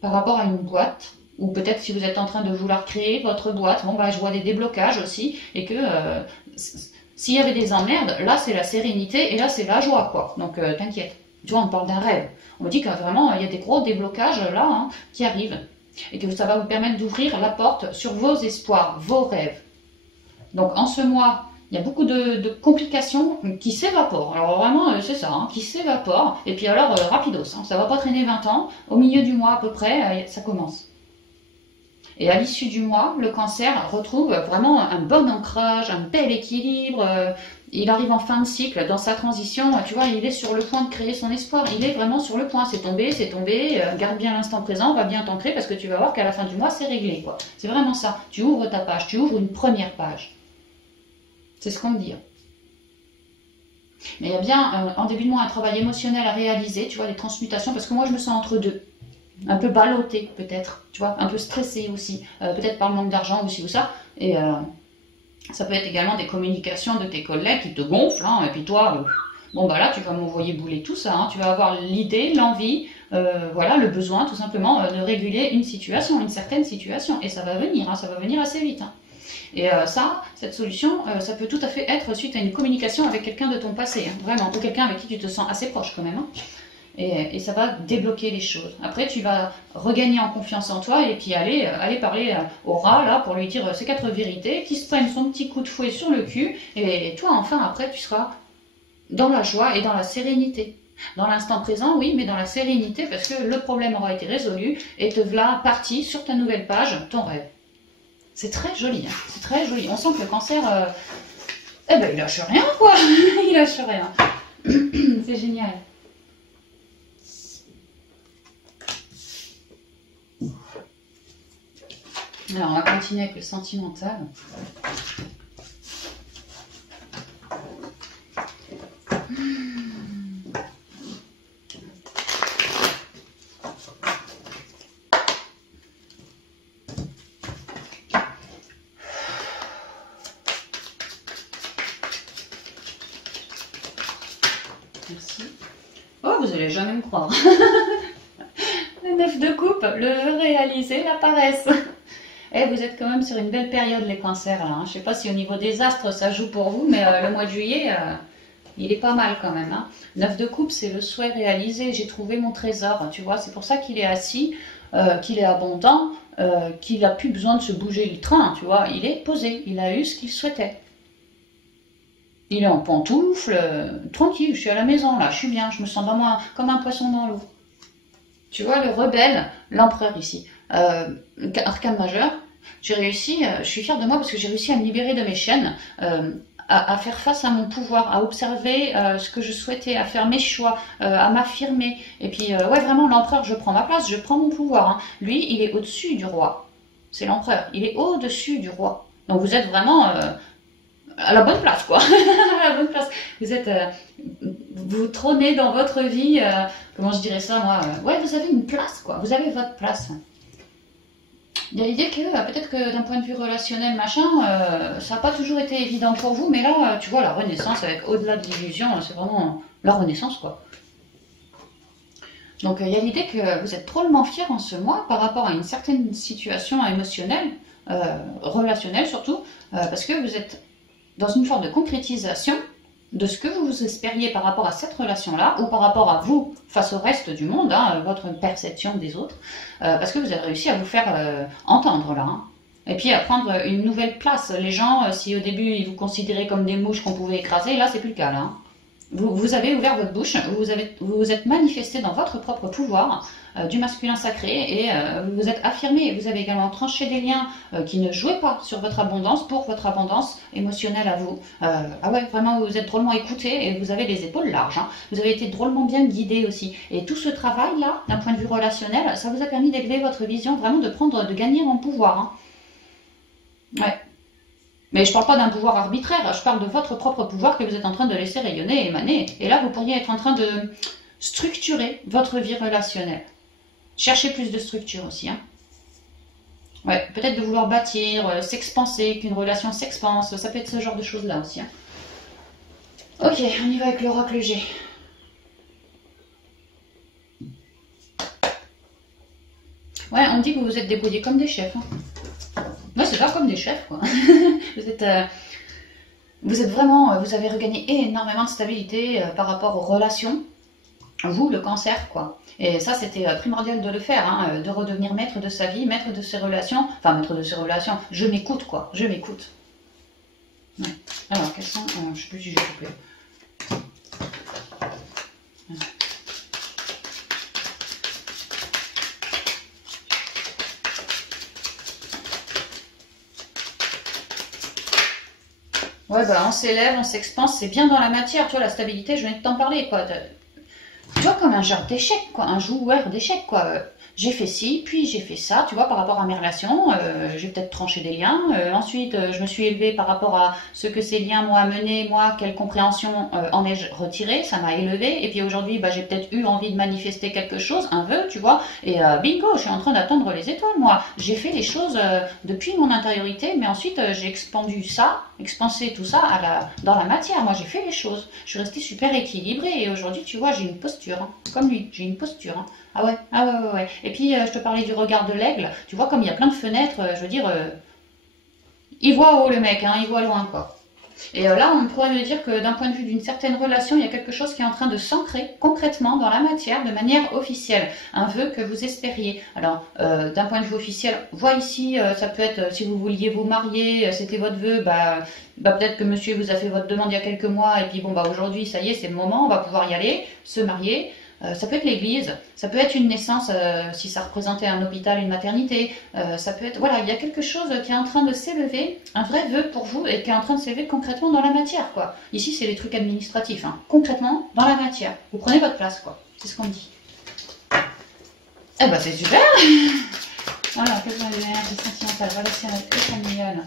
par rapport à une boîte, ou peut-être si vous êtes en train de vouloir créer votre boîte, bon bah je vois des déblocages aussi, et que... s'il y avait des emmerdes, là c'est la sérénité et là c'est la joie, quoi. Donc t'inquiète. Tu vois, on parle d'un rêve. On me dit que vraiment il y a des gros déblocages là, hein, qui arrivent. Et que ça va vous permettre d'ouvrir la porte sur vos espoirs, vos rêves. Donc en ce mois, il y a beaucoup de complications qui s'évaporent. Alors vraiment, c'est ça, hein, qui s'évaporent. Et puis alors, rapidos, hein, ça va pas traîner 20 ans. Au milieu du mois à peu près, ça commence. Et à l'issue du mois, le cancer retrouve vraiment un bon ancrage, un bel équilibre. Il arrive en fin de cycle, dans sa transition, tu vois, il est sur le point de créer son espoir. Il est vraiment sur le point, c'est tombé, garde bien l'instant présent, va bien t'ancrer parce que tu vas voir qu'à la fin du mois, c'est réglé, quoi. C'est vraiment ça. Tu ouvres ta page, tu ouvres une première page. C'est ce qu'on me dit. Mais il y a bien, en début de mois, un travail émotionnel à réaliser, tu vois, les transmutations, parce que moi, je me sens entre deux. Un peu ballottée peut-être, tu vois, un peu stressée aussi, peut-être par le manque d'argent aussi ou ça, et ça peut être également des communications de tes collègues qui te gonflent, hein, et puis toi, bon bah là tu vas m'envoyer bouler tout ça, hein, tu vas avoir l'idée, l'envie, voilà, le besoin tout simplement de réguler une situation, une certaine situation, et ça va venir, hein, ça va venir assez vite, hein. Et cette solution, ça peut tout à fait être suite à une communication avec quelqu'un de ton passé, hein, vraiment, ou quelqu'un avec qui tu te sens assez proche quand même, hein. Et ça va débloquer les choses. Après, tu vas regagner en confiance en toi et puis aller parler au rat là pour lui dire ces 4 vérités, qui se prenne son petit coup de fouet sur le cul. Et toi, enfin, après, tu seras dans la joie et dans la sérénité. Dans l'instant présent, oui, mais dans la sérénité parce que le problème aura été résolu et te voilà parti sur ta nouvelle page, ton rêve. C'est très joli, hein, c'est très joli. On sent que le cancer, eh ben, il lâche rien, quoi. Il lâche rien. C'est génial. Alors, on va continuer avec le sentimental. Merci. Oh, vous allez jamais me croire. Le 9 de coupe, le vœu réalisé, la paresse. Eh, vous êtes quand même sur une belle période, les cancers, là. Hein. Je sais pas si au niveau des astres, ça joue pour vous, mais le mois de juillet, il est pas mal quand même. Hein. 9 de coupe, c'est le souhait réalisé. J'ai trouvé mon trésor, tu vois. C'est pour ça qu'il est assis, qu'il est abondant, qu'il n'a plus besoin de se bouger le train, tu vois. Il est posé, il a eu ce qu'il souhaitait. Il est en pantoufles, tranquille, je suis à la maison, là, je suis bien, je me sens vraiment comme un poisson dans l'eau. Tu vois, le rebelle, l'empereur ici, arcane majeur, j'ai réussi, je suis fière de moi parce que j'ai réussi à me libérer de mes chaînes, à faire face à mon pouvoir, à observer ce que je souhaitais, à faire mes choix, à m'affirmer. Et puis, ouais, vraiment, l'empereur, je prends ma place, je prends mon pouvoir. Hein. Lui, il est au-dessus du roi. C'est l'empereur, il est au-dessus du roi. Donc vous êtes vraiment à la bonne place, quoi. À la bonne place. Vous êtes, vous trônez dans votre vie, comment je dirais ça, moi, ouais, vous avez une place, quoi. Vous avez votre place. Il y a l'idée que peut-être que d'un point de vue relationnel, machin, ça n'a pas toujours été évident pour vous, mais là, tu vois, la renaissance, avec au-delà de l'illusion, c'est vraiment la renaissance, quoi. Donc il y a l'idée que vous êtes drôlement fier en ce mois par rapport à une certaine situation émotionnelle, relationnelle surtout, parce que vous êtes dans une forme de concrétisation de ce que vous espériez par rapport à cette relation-là, ou par rapport à vous face au reste du monde, hein, votre perception des autres, parce que vous avez réussi à vous faire entendre là. Hein. Et puis à prendre une nouvelle place. Les gens, si au début ils vous considéraient comme des mouches qu'on pouvait écraser, là c'est plus le cas. Là, hein. Vous avez ouvert votre bouche, vous vous êtes manifesté dans votre propre pouvoir du masculin sacré et vous vous êtes affirmé. Vous avez également tranché des liens qui ne jouaient pas sur votre abondance pour votre abondance émotionnelle à vous. Ah ouais, vraiment, vous êtes drôlement écouté et vous avez les épaules larges. Hein. Vous avez été drôlement bien guidé aussi. Et tout ce travail-là, d'un point de vue relationnel, ça vous a permis d'élever votre vision, vraiment de gagner en pouvoir. Hein. Ouais. Mais je ne parle pas d'un pouvoir arbitraire, je parle de votre propre pouvoir que vous êtes en train de laisser rayonner, émaner. Et là, vous pourriez être en train de structurer votre vie relationnelle. Cherchez plus de structure aussi. Hein. Ouais, peut-être de vouloir bâtir, s'expanser, qu'une relation s'expanse, ça peut être ce genre de choses-là aussi. Hein. Ok, on y va avec l'oracle G. Ouais, on dit que vous vous êtes débrouillés comme des chefs. Hein. Ouais, c'est pas comme des chefs, quoi. vous êtes vraiment, vous avez regagné énormément de stabilité par rapport aux relations. Vous, le cancer, quoi. Et ça, c'était primordial de le faire, hein, de redevenir maître de sa vie, maître de ses relations. Enfin, maître de ses relations. Je m'écoute, quoi. Je m'écoute. Ouais. Alors, quels sont... je sais plus si j'ai coupé. Ouais, bah, on s'élève, on s'expanse, c'est bien dans la matière, tu vois, la stabilité, je viens de t'en parler, quoi. Tu vois, comme un genre d'échec, quoi, un joueur d'échec, quoi. J'ai fait ci, puis j'ai fait ça, tu vois, par rapport à mes relations, j'ai peut-être tranché des liens, ensuite je me suis élevée par rapport à ce que ces liens m'ont amené, moi, quelle compréhension en ai-je retiré, ça m'a élevé, et puis aujourd'hui, bah, j'ai peut-être eu envie de manifester quelque chose, un vœu, tu vois, et bingo, je suis en train d'attendre les étoiles, moi. J'ai fait les choses depuis mon intériorité, mais ensuite j'ai expansé tout ça dans la matière, moi j'ai fait les choses, je suis restée super équilibrée, et aujourd'hui, tu vois, j'ai une posture, hein, comme lui, j'ai une posture, hein. Ah ouais, ah ouais, ouais, ouais. Et puis, je te parlais du regard de l'aigle. Tu vois, comme il y a plein de fenêtres, je veux dire, il voit haut le mec, hein, il voit loin, quoi. Et là, on pourrait me dire que d'un point de vue d'une certaine relation, il y a quelque chose qui est en train de s'ancrer concrètement dans la matière de manière officielle. Un vœu que vous espériez. Alors, d'un point de vue officiel, vois ici, ça peut être, si vous vouliez vous marier, c'était votre vœu, bah peut-être que monsieur vous a fait votre demande il y a quelques mois, et puis bon, bah aujourd'hui, ça y est, c'est le moment, on va pouvoir y aller, se marier. Ça peut être l'église, ça peut être une naissance, si ça représentait un hôpital, une maternité, ça peut être... Voilà, il y a quelque chose qui est en train de s'élever, un vrai vœu pour vous, et qui est en train de s'élever concrètement dans la matière, quoi. Ici, c'est les trucs administratifs, hein. Concrètement, dans la matière. Vous prenez votre place, quoi. C'est ce qu'on dit. Eh ben, c'est super. Voilà. quelles sont les énergies sentimentales, relationnelles et familiales?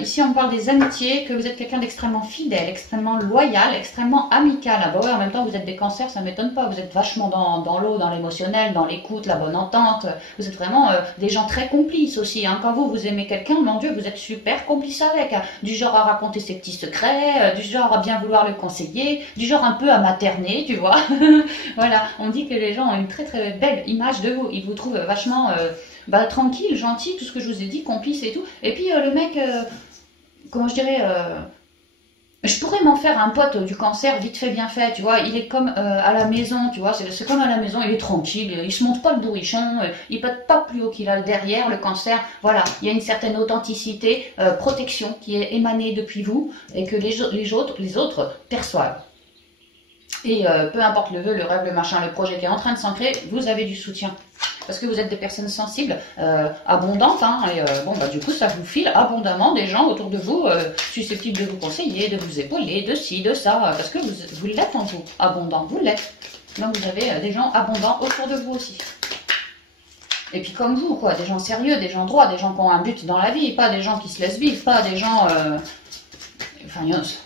Ici, on parle des amitiés, que vous êtes quelqu'un d'extrêmement fidèle, extrêmement loyal, extrêmement amical. Ah bah ouais, en même temps, vous êtes des cancers, ça m'étonne pas. Vous êtes vachement dans l'eau, dans l'émotionnel, dans l'écoute, la bonne entente. Vous êtes vraiment des gens très complices aussi. Hein. Quand vous aimez quelqu'un, mon Dieu, vous êtes super complice avec. Hein. Du genre à raconter ses petits secrets, du genre à bien vouloir le conseiller, du genre un peu à materner, tu vois. Voilà, on dit que les gens ont une très très belle image de vous. Ils vous trouvent vachement... tranquille, gentil, tout ce que je vous ai dit, complice et tout. Et puis le mec, comment je dirais, je pourrais m'en faire un pote du cancer vite fait, bien fait, tu vois. Il est comme à la maison, tu vois, c'est comme à la maison, il est tranquille, il se monte pas le bourrichon, il pète pas plus haut qu'il a le derrière, le cancer. Voilà, il y a une certaine authenticité, protection qui est émanée depuis vous et que les autres perçoivent. Et peu importe le vœu, le rêve, le machin, le projet qui est en train de s'ancrer, vous avez du soutien. Parce que vous êtes des personnes sensibles, abondantes, hein, et du coup, ça vous file abondamment des gens autour de vous, susceptibles de vous conseiller, de vous épauler, de ci, de ça, parce que vous l'êtes en vous, abondant, vous l'êtes. Donc vous avez des gens abondants autour de vous aussi. Et puis comme vous, quoi, des gens sérieux, des gens droits, des gens qui ont un but dans la vie, pas des gens qui se laissent vivre, pas des gens... Enfin,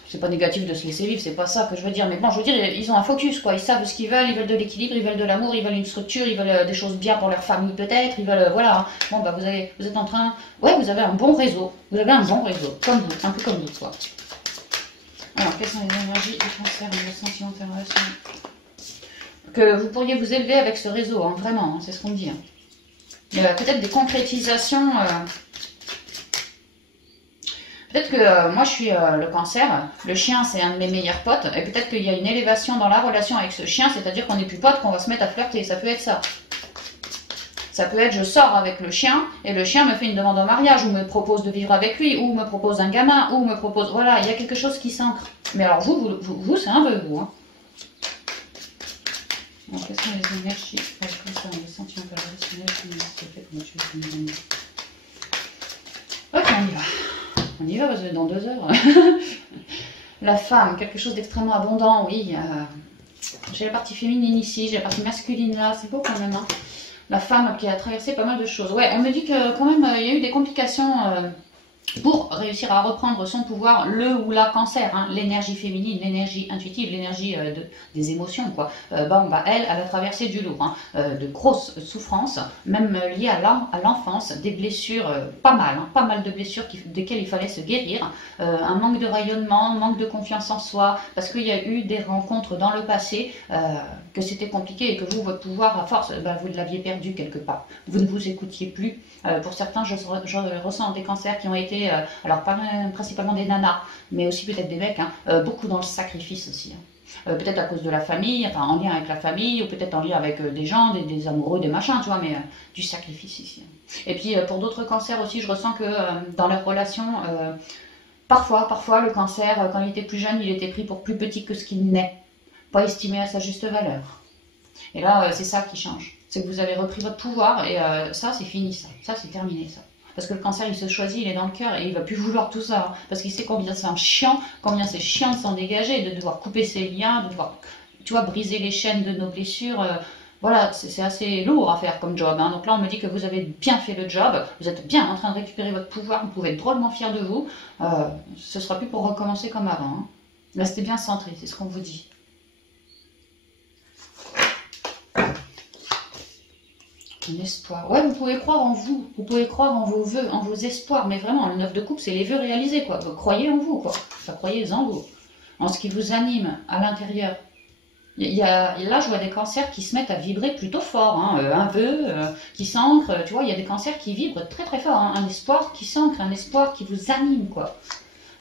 c'est pas négatif de se laisser vivre, c'est pas ça que je veux dire. Mais bon, je veux dire, ils ont un focus, quoi. Ils savent ce qu'ils veulent de l'équilibre, ils veulent de l'amour, ils veulent une structure, ils veulent des choses bien pour leur famille peut-être, ils veulent, voilà. Bon, bah, vous êtes en train... Ouais, vous avez un bon réseau. Vous avez un bon réseau, comme vous, un peu comme vous, quoi. Alors, quelles sont les énergies du cancer, les sentiments, que vous pourriez vous élever avec ce réseau, hein, vraiment, hein, c'est ce qu'on me dit. Hein. Peut-être des concrétisations... Peut-être que moi je suis le cancer, le chien c'est un de mes meilleurs potes, et peut-être qu'il y a une élévation dans la relation avec ce chien, c'est-à-dire qu'on n'est plus potes, qu'on va se mettre à flirter, ça peut être ça. Ça peut être je sors avec le chien, et le chien me fait une demande en mariage, ou me propose de vivre avec lui, ou me propose un gamin, ou me propose... Voilà, il y a quelque chose qui s'ancre. Mais alors vous c'est un vœu, vous. Hein. Alors, quelles sont les énergies pour le cancer, le sentiment relationnel, ok, on y va. On y va parce que dans 2 heures. La femme, quelque chose d'extrêmement abondant, oui. J'ai la partie féminine ici, j'ai la partie masculine là, c'est beau quand même. Hein. La femme qui a traversé pas mal de choses. Ouais, on me dit que quand même il y a eu des complications pour réussir à reprendre son pouvoir, le ou la cancer, hein, l'énergie féminine, l'énergie intuitive, l'énergie des émotions, quoi. Elle a traversé du lourd, hein, de grosses souffrances, même liées à l'enfance, des blessures, pas mal de blessures desquelles il fallait se guérir, un manque de rayonnement, un manque de confiance en soi, parce qu'il y a eu des rencontres dans le passé, que c'était compliqué et que vous, votre pouvoir, à force, vous l'aviez perdu quelque part. Vous ne vous écoutiez plus. Pour certains, je ressens des cancers qui ont été, alors principalement des nanas, mais aussi peut-être des mecs, hein, beaucoup dans le sacrifice aussi. Hein. Peut-être à cause de la famille, enfin en lien avec la famille, ou peut-être en lien avec des gens, des amoureux, des machins, tu vois, mais du sacrifice ici. Et puis pour d'autres cancers aussi, je ressens que dans leurs relations, parfois le cancer, quand il était plus jeune, il était pris pour plus petit que ce qu'il n'est, pas estimé à sa juste valeur. Et là, c'est ça qui change. C'est que vous avez repris votre pouvoir et ça, c'est fini, ça. Ça, c'est terminé, ça. Parce que le cancer, il se choisit, il est dans le cœur et il va plus vouloir tout ça. Hein, parce qu'il sait combien c'est chiant, combien c'est chiant de s'en dégager, de devoir couper ses liens, de devoir, tu vois, briser les chaînes de nos blessures. Voilà, c'est assez lourd à faire comme job. Hein. Donc là, on me dit que vous avez bien fait le job, vous êtes bien en train de récupérer votre pouvoir, vous pouvez être drôlement fier de vous. Ce sera plus pour recommencer comme avant. Hein. Restez bien centré, c'est ce qu'on vous dit. Un espoir. Ouais, vous pouvez croire en vous, vous pouvez croire en vos vœux, en vos espoirs, mais vraiment, le 9 de coupe, c'est les vœux réalisés, quoi. Vous croyez en vous, quoi. Enfin, croyez en vous, en ce qui vous anime à l'intérieur. Là, je vois des cancers qui se mettent à vibrer plutôt fort, hein. Un vœu qui s'ancre, tu vois, il y a des cancers qui vibrent très très fort, hein. Un espoir qui s'ancre, un espoir qui vous anime, quoi.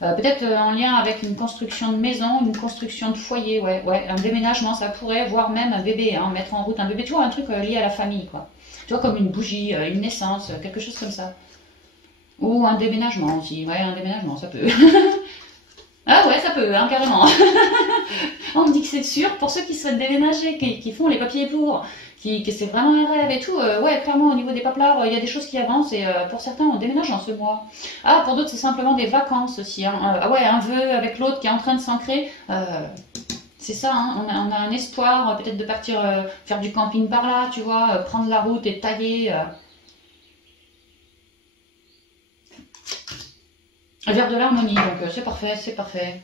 Peut-être en lien avec une construction de maison, une construction de foyer, ouais, un déménagement, ça pourrait, voire même un bébé, hein, mettre en route un bébé, tu vois, un truc lié à la famille, quoi. Tu vois, comme une bougie, une naissance, quelque chose comme ça. Ou un déménagement aussi, ouais, un déménagement, ça peut. Ah ouais, ça peut, hein, carrément. On me dit que c'est sûr, pour ceux qui souhaitent déménager, qui font les papiers pour, que c'est vraiment un rêve et tout, ouais, clairement, au niveau des paplards, il y a des choses qui avancent, et pour certains, on déménage en ce mois. Ah, pour d'autres, c'est simplement des vacances aussi, hein. Ah ouais, un vœu avec l'autre qui est en train de s'ancrer, c'est ça, hein, on a un espoir, peut-être de partir faire du camping par là, tu vois, prendre la route et tailler. Vers de l'harmonie, donc c'est parfait, c'est parfait.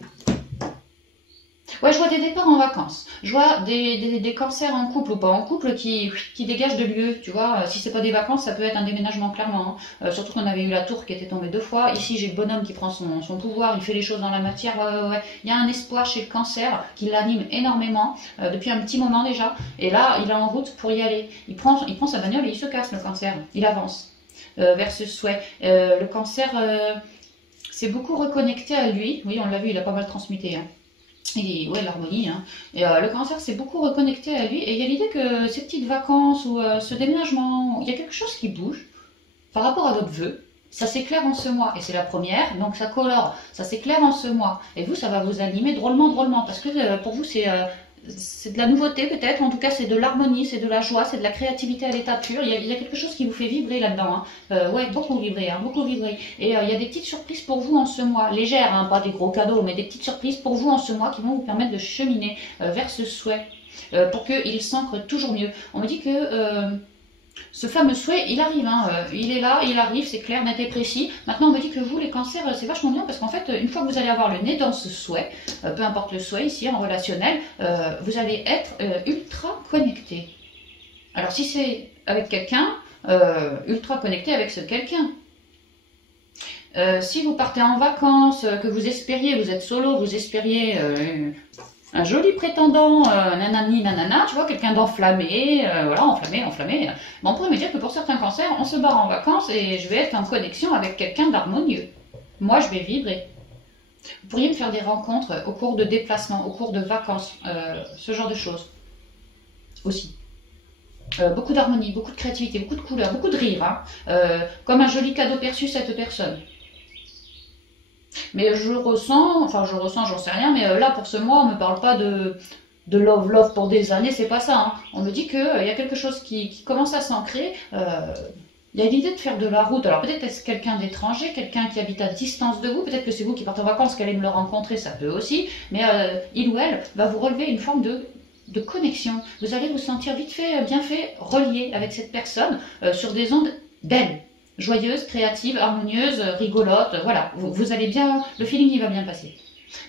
Ouais, je vois des départs en vacances. Je vois des cancers en couple ou pas en couple qui dégagent de lieux, tu vois. Si c'est pas des vacances, ça peut être un déménagement, clairement. Hein. Surtout qu'on avait eu la tour qui était tombée 2 fois. Ici, j'ai le bonhomme qui prend son pouvoir, il fait les choses dans la matière. Ouais. Il y a un espoir chez le cancer qui l'anime énormément, depuis un petit moment déjà. Et là, il est en route pour y aller. Il prend sa bagnole et il se casse, le cancer. Il avance vers ce souhait. Le cancer, c'est beaucoup reconnecté à lui. Oui, on l'a vu, il a pas mal transmuté. Hein. Ouais, l'harmonie. Hein. Et le cancer s'est beaucoup reconnecté à lui. Et il y a l'idée que ces petites vacances ou ce déménagement, il y a quelque chose qui bouge par rapport à votre vœu. Ça s'éclaire en ce mois. Et c'est la première, donc ça colore. Ça s'éclaire en ce mois. Et vous, ça va vous animer drôlement. Parce que pour vous, c'est de la nouveauté peut-être, en tout cas c'est de l'harmonie, c'est de la joie, c'est de la créativité à l'état pur. Il y a quelque chose qui vous fait vibrer là-dedans. Hein. Ouais, beaucoup vibrer, hein, beaucoup vibrer. Et il y a des petites surprises pour vous en ce mois, légères, hein, pas des gros cadeaux, mais des petites surprises pour vous en ce mois qui vont vous permettre de cheminer vers ce souhait, pour qu'il s'ancre toujours mieux. On me dit que ce fameux souhait, il arrive, hein, il est là, il arrive, c'est clair, net et précis. Maintenant, on me dit que vous, les cancers, c'est vachement bien parce qu'en fait, une fois que vous allez avoir le nez dans ce souhait, peu importe le souhait ici, en relationnel, vous allez être ultra connecté. Alors, si c'est avec quelqu'un, ultra connecté avec ce quelqu'un. Si vous partez en vacances, que vous espériez, vous êtes solo, vous espériez un joli prétendant, nanani, nanana, tu vois, quelqu'un d'enflammé, voilà, enflammé. Bon, on pourrait me dire que pour certains cancers, on se barre en vacances et je vais être en connexion avec quelqu'un d'harmonieux. Moi, je vais vibrer. Vous pourriez me faire des rencontres au cours de déplacements, au cours de vacances, ce genre de choses aussi. Beaucoup d'harmonie, beaucoup de créativité, beaucoup de couleurs, beaucoup de rire, hein, comme un joli cadeau perçu cette personne. Mais j'en sais rien, mais là pour ce mois, on me parle pas de love pour des années, c'est pas ça. Hein. On me dit qu'il y a quelque chose qui commence à s'ancrer. Il y a l'idée de faire de la route. Alors peut-être est-ce quelqu'un d'étranger, quelqu'un qui habite à distance de vous, peut-être que c'est vous qui partez en vacances, qu'elle aime le rencontrer, ça peut aussi, mais il ou elle va vous relever une forme de connexion. Vous allez vous sentir vite fait, bien fait, relié avec cette personne sur des ondes belles, joyeuses, créatives, harmonieuses, rigolotes. Voilà, vous allez bien, le feeling il va bien passer.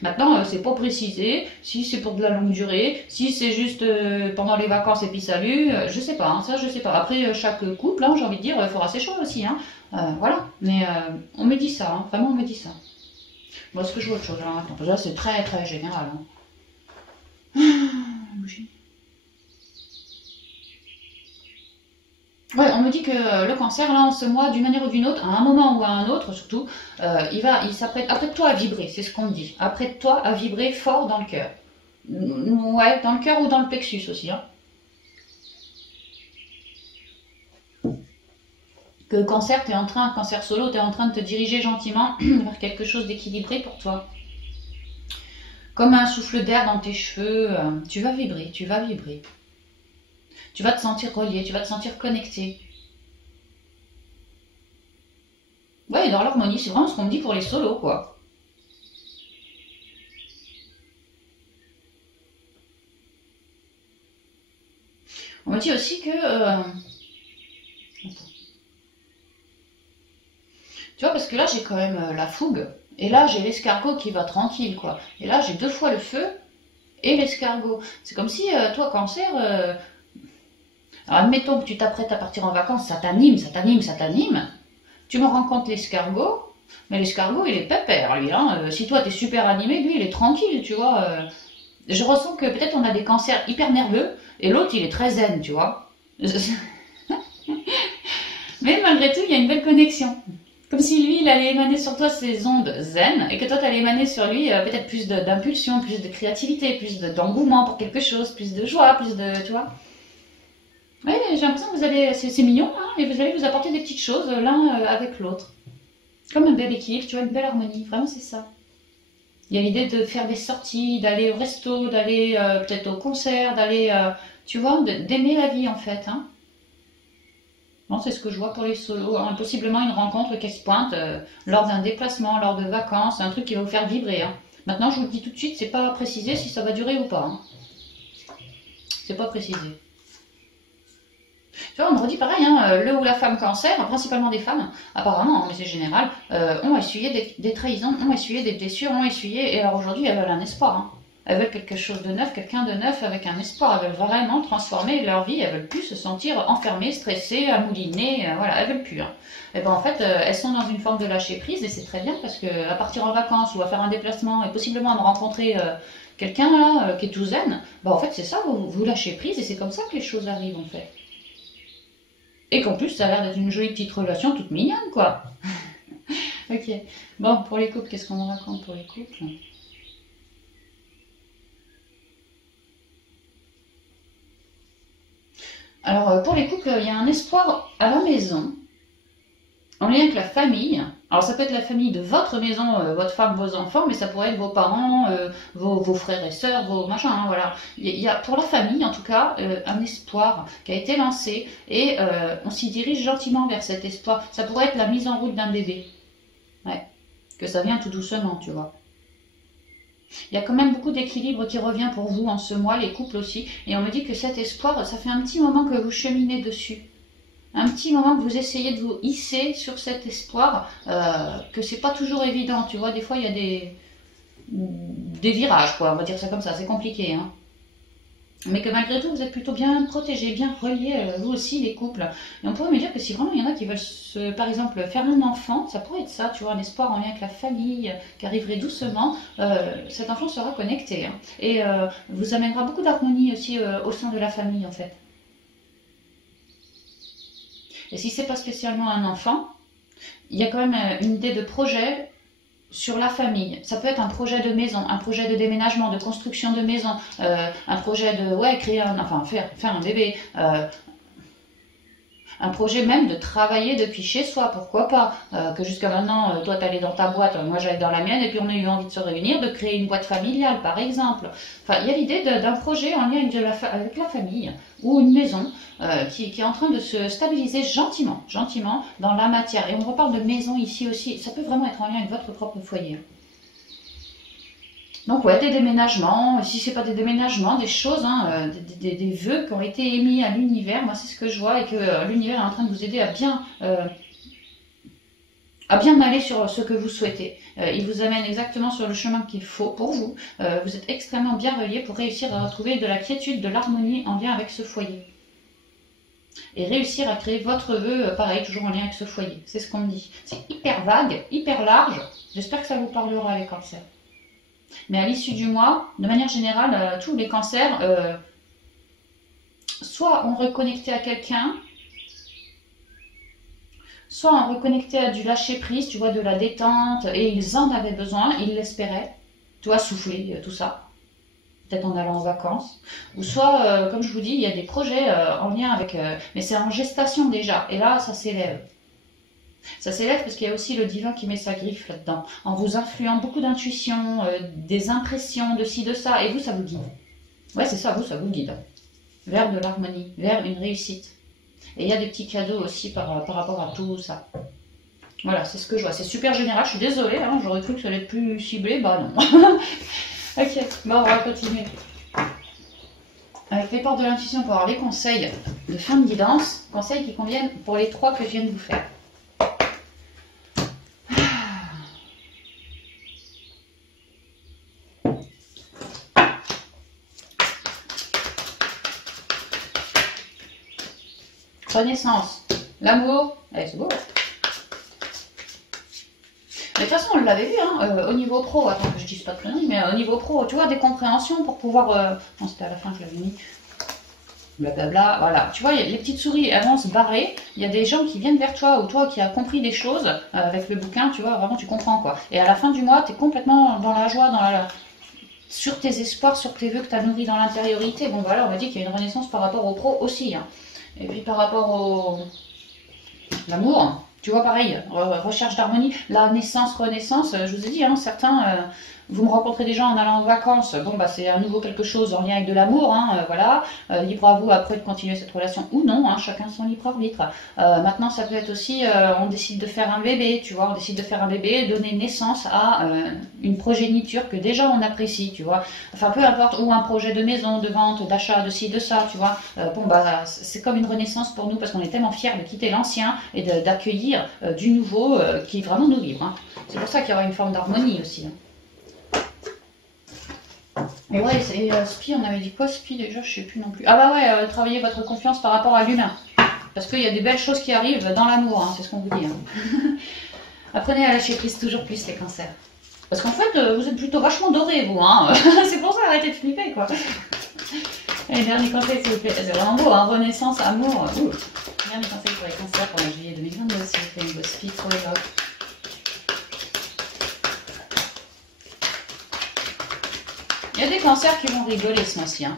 Maintenant, c'est pas précisé si c'est pour de la longue durée, si c'est juste pendant les vacances et puis salut, je sais pas, hein, ça je sais pas. Après, chaque couple, hein, j'ai envie de dire, il fera ses choix aussi. Hein. Voilà, mais on me dit ça, hein, vraiment on me dit ça. Bon, est-ce que je vois autre chose alors maintenant? Là, c'est très très général. Hein. Ouais, on me dit que le cancer, là, en ce mois, d'une manière ou d'une autre, à un moment ou à un autre, surtout, il s'apprête, apprête-toi à vibrer, c'est ce qu'on me dit. Apprête-toi à vibrer fort dans le cœur. Ouais, dans le cœur ou dans le plexus aussi. Hein. Que le cancer, cancer solo, t'es en train de te diriger gentiment vers quelque chose d'équilibré pour toi. Comme un souffle d'air dans tes cheveux, tu vas vibrer, tu vas vibrer. Tu vas te sentir relié, tu vas te sentir connecté. Ouais, dans l'harmonie, c'est vraiment ce qu'on me dit pour les solos, quoi. On me dit aussi que... Tu vois, parce que là, j'ai quand même la fougue. Et là, j'ai l'escargot qui va tranquille, quoi. Et là, j'ai 2 fois le feu et l'escargot. C'est comme si, toi, cancer... Alors, admettons que tu t'apprêtes à partir en vacances, ça t'anime, ça t'anime, ça t'anime. Tu me rends compte l'escargot, mais l'escargot, il est pépère, lui. Hein. Si toi, t'es super animé, lui, il est tranquille, tu vois. Je ressens que peut-être on a des cancers hyper nerveux, et l'autre, il est très zen, tu vois. Mais malgré tout, il y a une belle connexion. Comme si lui, il allait émaner sur toi ses ondes zen, et que toi, tu allais émaner sur lui peut-être plus d'impulsion, plus de créativité, plus d'engouement pour quelque chose, plus de joie, plus de... Tu vois. Oui, j'ai l'impression que vous allez... C'est mignon, hein, et vous allez vous apporter des petites choses l'un avec l'autre. Comme un bel équilibre, tu vois, une belle harmonie. Vraiment, c'est ça. Il y a l'idée de faire des sorties, d'aller au resto, d'aller peut-être au concert, d'aller... tu vois, d'aimer la vie, en fait. Hein. Non, c'est ce que je vois pour les solos. Hein. Possiblement une rencontre qui se pointe lors d'un déplacement, lors de vacances, un truc qui va vous faire vibrer. Hein. Maintenant, je vous le dis tout de suite, c'est pas précisé si ça va durer ou pas. Hein. C'est pas précisé. Tu vois, on me redit pareil, hein, le ou la femme cancer, principalement des femmes, apparemment, hein, mais c'est général, ont essuyé des trahisons, ont essuyé des blessures, ont essuyé, et alors aujourd'hui, elles veulent un espoir. Hein. Elles veulent quelque chose de neuf, quelqu'un de neuf avec un espoir. Elles veulent vraiment transformer leur vie. Elles veulent plus se sentir enfermées, stressées, amoulinées. Voilà, elles veulent plus. Hein. Et ben en fait, elles sont dans une forme de lâcher prise et c'est très bien parce que à partir en vacances ou à faire un déplacement et possiblement à me rencontrer quelqu'un là qui est tout zen, ben en fait c'est ça, vous lâchez prise et c'est comme ça que les choses arrivent en fait. Et qu'en plus ça a l'air d'être une jolie petite relation toute mignonne quoi. Ok. Bon, pour les couples, qu'est-ce qu'on raconte pour les couples? Alors, pour les couples, il y a un espoir à la maison, en lien avec la famille. Alors, ça peut être la famille de votre maison, votre femme, vos enfants, mais ça pourrait être vos parents, vos frères et sœurs, vos machins, hein, voilà. Il y a pour la famille, en tout cas, un espoir qui a été lancé et on s'y dirige gentiment vers cet espoir. Ça pourrait être la mise en route d'un bébé. Ouais. Que ça vient tout doucement, tu vois. Il y a quand même beaucoup d'équilibre qui revient pour vous en ce mois, les couples aussi. Et on me dit que cet espoir, ça fait un petit moment que vous cheminez dessus. Un petit moment que vous essayez de vous hisser sur cet espoir, que c'est pas toujours évident. Tu vois, des fois, il y a des virages, quoi. On va dire ça comme ça. C'est compliqué, hein. Mais que malgré tout, vous êtes plutôt bien protégés, bien reliés, vous aussi, les couples. Et on pourrait me dire que si vraiment il y en a qui veulent, par exemple, faire un enfant, ça pourrait être ça, tu vois, un espoir en lien avec la famille, qui arriverait doucement, cet enfant sera connecté. Hein, et vous amènera beaucoup d'harmonie aussi au sein de la famille, en fait. Et si c'est pas spécialement un enfant, il y a quand même une idée de projet sur la famille. Ça peut être un projet de maison, un projet de déménagement, de construction de maison, un projet de créer enfin faire un bébé, un projet même de travailler depuis chez soi, pourquoi pas, que jusqu'à maintenant, toi t'allais dans ta boîte, moi j'allais dans la mienne, et puis on a eu envie de se réunir, de créer une boîte familiale par exemple. Enfin, il y a l'idée d'un projet en lien avec la famille, ou une maison, qui est en train de se stabiliser gentiment, gentiment dans la matière. Et on reparle de maison ici aussi, ça peut vraiment être en lien avec votre propre foyer. Donc ouais, des déménagements, si c'est pas des déménagements, des choses, hein, des vœux qui ont été émis à l'univers, moi c'est ce que je vois, et que l'univers est en train de vous aider à bien aller sur ce que vous souhaitez. Il vous amène exactement sur le chemin qu'il faut pour vous. Vous êtes extrêmement bien reliés pour réussir à retrouver de la quiétude, de l'harmonie en lien avec ce foyer. Et réussir à créer votre vœu, pareil, toujours en lien avec ce foyer. C'est ce qu'on me dit. C'est hyper vague, hyper large. J'espère que ça vous parlera, les cancers. Mais à l'issue du mois, de manière générale, tous les cancers, soit ont reconnecté à quelqu'un, soit ont reconnecté à du lâcher-prise, tu vois, de la détente, et ils en avaient besoin, ils l'espéraient, tu vois, souffler, tout ça, peut-être en allant en vacances, ou soit, comme je vous dis, il y a des projets en lien avec, mais c'est en gestation déjà, et là, ça s'élève. Ça s'élève parce qu'il y a aussi le divin qui met sa griffe là-dedans, en vous influant beaucoup d'intuition, des impressions, de ci, de ça, et vous, ça vous guide. Ouais, c'est ça, vous, ça vous guide. Vers de l'harmonie, vers une réussite. Et il y a des petits cadeaux aussi par rapport à tout ça. Voilà, c'est ce que je vois. C'est super général, je suis désolée, hein, j'aurais cru que ça allait être plus ciblé, bah non. Ok, bon, on va continuer. Avec les portes de l'intuition pour avoir les conseils de fin de guidance, conseils qui conviennent pour les 3 que je viens de vous faire. Renaissance, l'amour, allez c'est beau. Mais de toute façon, on l'avait vu, hein, au niveau pro, attends que je dise pas de conneries, mais au niveau pro, tu vois, des compréhensions pour pouvoir... Non, c'était à la fin que je l'avais mis. Blablabla, voilà. Tu vois, les petites souris, elles vont se barrer. Il y a des gens qui viennent vers toi, ou toi qui as compris des choses avec le bouquin, tu vois, vraiment tu comprends quoi. Et à la fin du mois, tu es complètement dans la joie, sur tes espoirs, sur tes vœux que tu as nourris dans l'intériorité. Bon voilà, on m'a dit qu'il y a une renaissance par rapport au pro aussi, hein. Et puis par rapport au l'amour, tu vois pareil, recherche d'harmonie, la naissance, renaissance, je vous ai dit, hein, certains Vous me rencontrez des gens en allant en vacances, bon bah c'est à nouveau quelque chose en lien avec de l'amour, hein, voilà. Libre à vous après de continuer cette relation ou non, hein, chacun son libre arbitre. Maintenant ça peut être aussi, on décide de faire un bébé, tu vois, on décide de faire un bébé, donner naissance à une progéniture que déjà on apprécie, tu vois. Enfin peu importe, ou un projet de maison, de vente, d'achat, de ci, de ça, tu vois. Bon bah c'est comme une renaissance pour nous parce qu'on est tellement fiers de quitter l'ancien et d'accueillir du nouveau qui vraiment nous livre. Hein. C'est pour ça qu'il y aura une forme d'harmonie aussi. Hein. Et ouais, Spi, on avait dit quoi Spi déjà, je sais plus non plus. Ah bah ouais, travaillez votre confiance par rapport à l'humain. Parce qu'il y a des belles choses qui arrivent dans l'amour, hein, c'est ce qu'on vous dit. Hein. Apprenez à lâcher prise toujours plus les cancers. Parce qu'en fait, vous êtes plutôt vachement dorés, vous. Hein. C'est pour ça, arrêtez de flipper, quoi. Allez, dernier conseil, s'il vous plaît. C'est vraiment beau, hein. Renaissance, amour. Dernier conseil pour les cancers pour le juillet 2022, s'il vous plaît. Une grosse fille pour les autres. Il y a des cancers qui vont rigoler ce mois-ci. Hein.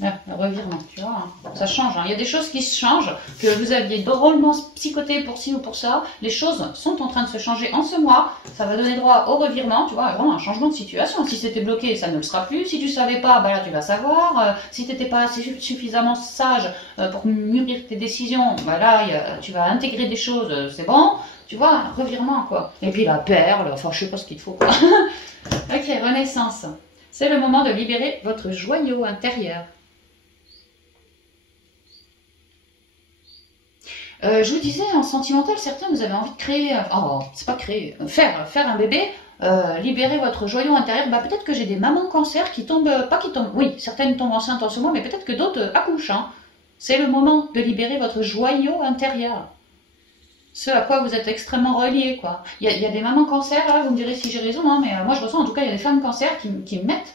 Le revirement, tu vois, hein. Ça change. Hein. Il y a des choses qui se changent, que vous aviez drôlement psychoté pour ci ou pour ça. Les choses sont en train de se changer en ce mois. Ça va donner droit au revirement, tu vois, vraiment un changement de situation. Si c'était bloqué, ça ne le sera plus. Si tu savais pas, bah là tu vas savoir. Si tu n'étais pas suffisamment sage pour mûrir tes décisions, bah là tu vas intégrer des choses, c'est bon. Tu vois, revirement quoi. Et puis la perle, enfin je sais pas ce qu'il te faut quoi. Ok, renaissance. C'est le moment de libérer votre joyau intérieur. Je vous disais, en sentimental, certains, vous avez envie de créer, c'est pas créer, faire un bébé, libérer votre joyau intérieur. Bah, peut-être que j'ai des mamans cancer qui tombent, pas qui tombent, oui, certaines tombent enceintes en ce moment, mais peut-être que d'autres accouchent. Hein. C'est le moment de libérer votre joyau intérieur. Ce à quoi vous êtes extrêmement reliés, quoi. Il y a des mamans cancer, là, vous me direz si j'ai raison, hein, mais moi je ressens, en tout cas, il y a des femmes cancer qui mettent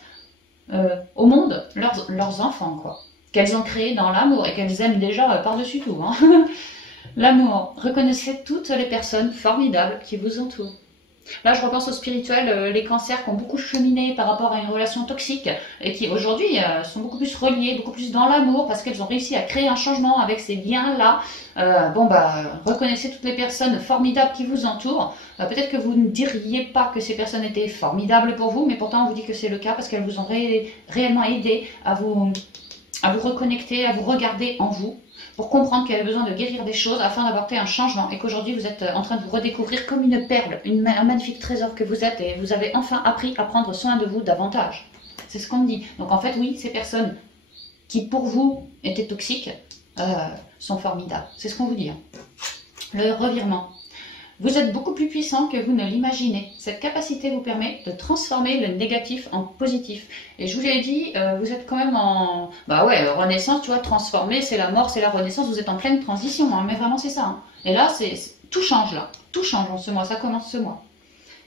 au monde leurs enfants, quoi. Qu'elles ont créé dans l'amour et qu'elles aiment déjà par-dessus tout. Hein. L'amour. Reconnaissez toutes les personnes formidables qui vous entourent. Là, je repense au spirituel, les cancers qui ont beaucoup cheminé par rapport à une relation toxique et qui aujourd'hui sont beaucoup plus reliés, beaucoup plus dans l'amour parce qu'elles ont réussi à créer un changement avec ces liens-là. Reconnaissez toutes les personnes formidables qui vous entourent. Peut-être que vous ne diriez pas que ces personnes étaient formidables pour vous, mais pourtant on vous dit que c'est le cas parce qu'elles vous ont réellement aidé à vous reconnecter, à vous regarder en vous, pour comprendre qu'il y avait besoin de guérir des choses afin d'apporter un changement et qu'aujourd'hui vous êtes en train de vous redécouvrir comme une perle, un magnifique trésor que vous êtes et vous avez enfin appris à prendre soin de vous davantage. C'est ce qu'on me dit. Donc en fait, oui, ces personnes qui pour vous étaient toxiques sont formidables. C'est ce qu'on vous dit. Hein. Le revirement. Vous êtes beaucoup plus puissant que vous ne l'imaginez. Cette capacité vous permet de transformer le négatif en positif. Et je vous l'ai dit, vous êtes quand même en... Bah ouais, renaissance, tu vois, transformer, c'est la mort, c'est la renaissance, vous êtes en pleine transition, hein, mais vraiment c'est ça. Hein. Et là, tout change là. Tout change en ce mois, ça commence ce mois.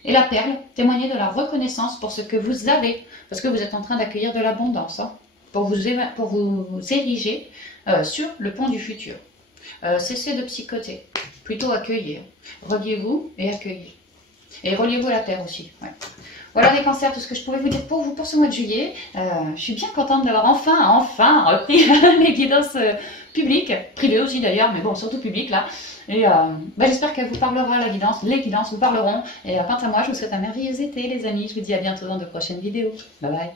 Et la perle, témoignez de la reconnaissance pour ce que vous avez, parce que vous êtes en train d'accueillir de l'abondance, hein, pour vous ériger sur le pont du futur. Cessez de psychoter, plutôt accueillir. Reliez-vous et accueillez. Et reliez-vous à la terre aussi. Ouais. Voilà les cancers, tout ce que je pouvais vous dire pour vous pour ce mois de juillet. Je suis bien contente d'avoir enfin repris les guidances publiques, privées aussi d'ailleurs, mais bon, surtout publiques là. Et j'espère qu'elle vous parlera, les guidances vous parleront. Et quant à moi, je vous souhaite un merveilleux été les amis. Je vous dis à bientôt dans de prochaines vidéos. Bye bye.